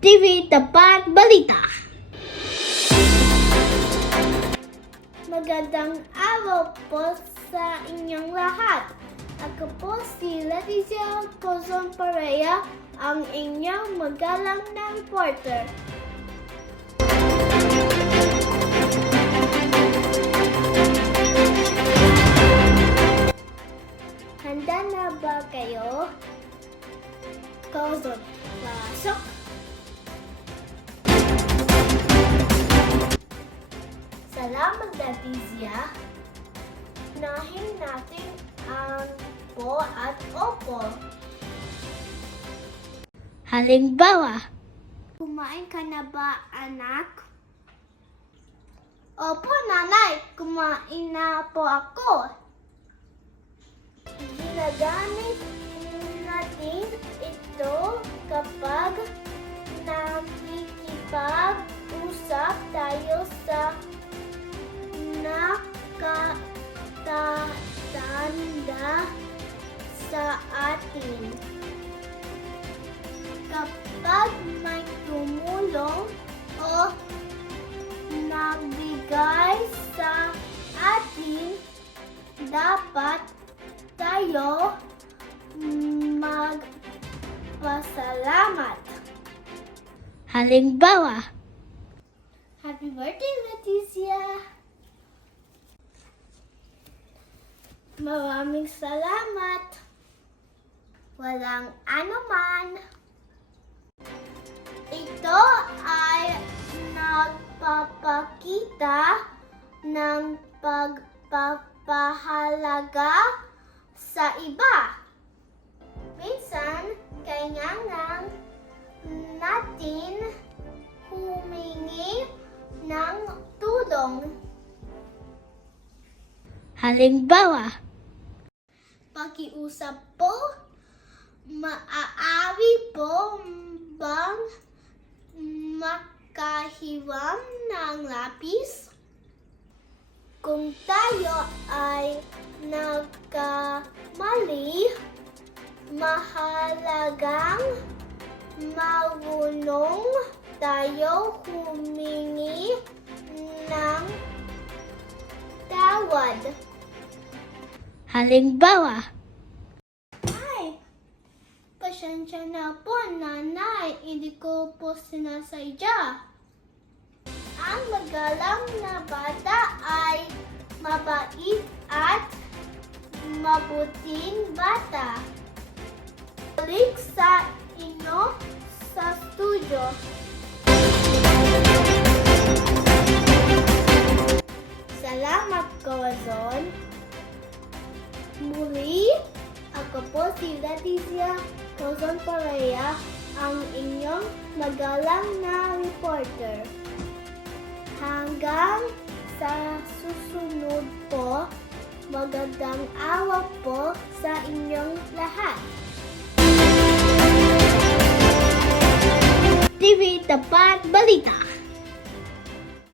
TV Tapat Balita. Magandang araw po sa inyong lahat. Ako po si Leticia Cozon Perea, ang inyong magalang na reporter. Handa na ba kayo? Cozon, pasok! Salamat, Leticia. Unahin natin ang po at opo. Halimbawa, kumain ka na ba, anak? Opo, nanay. Kumain na po ako. Ginagamit natin ito kapag nakikipag-usap tayo sa nakatatanda sa atin. Kapag may tumulong o nagbigay sa atin, dapat tayo magpasalamat. Halimbawa, Happy birthday, Leticia! Maraming salamat. Walang anuman. Ito ay nagpapakita ng pagpapahalaga sa iba. Minsan, kailangan natin humingi ng tulong. Halimbawa, pakiusap po, maaari po bang makahiram ng lapis? Kung tayo ay nagkamali, mahalagang marunong tayo humingi ng tawad. Halimbawa, ay, pasensya na po, nanay, hindi ko po sinasadya. Ang magalang na bata ay mabait at mabuting bata. Balik sa inyo sa studio. Salamat, Cozon. Muli, ako po si Leticia Cozon Perea, ang inyong magalang na reporter. Hanggang sa susunod po, magandang araw po sa inyong lahat. TV Tapat Balita.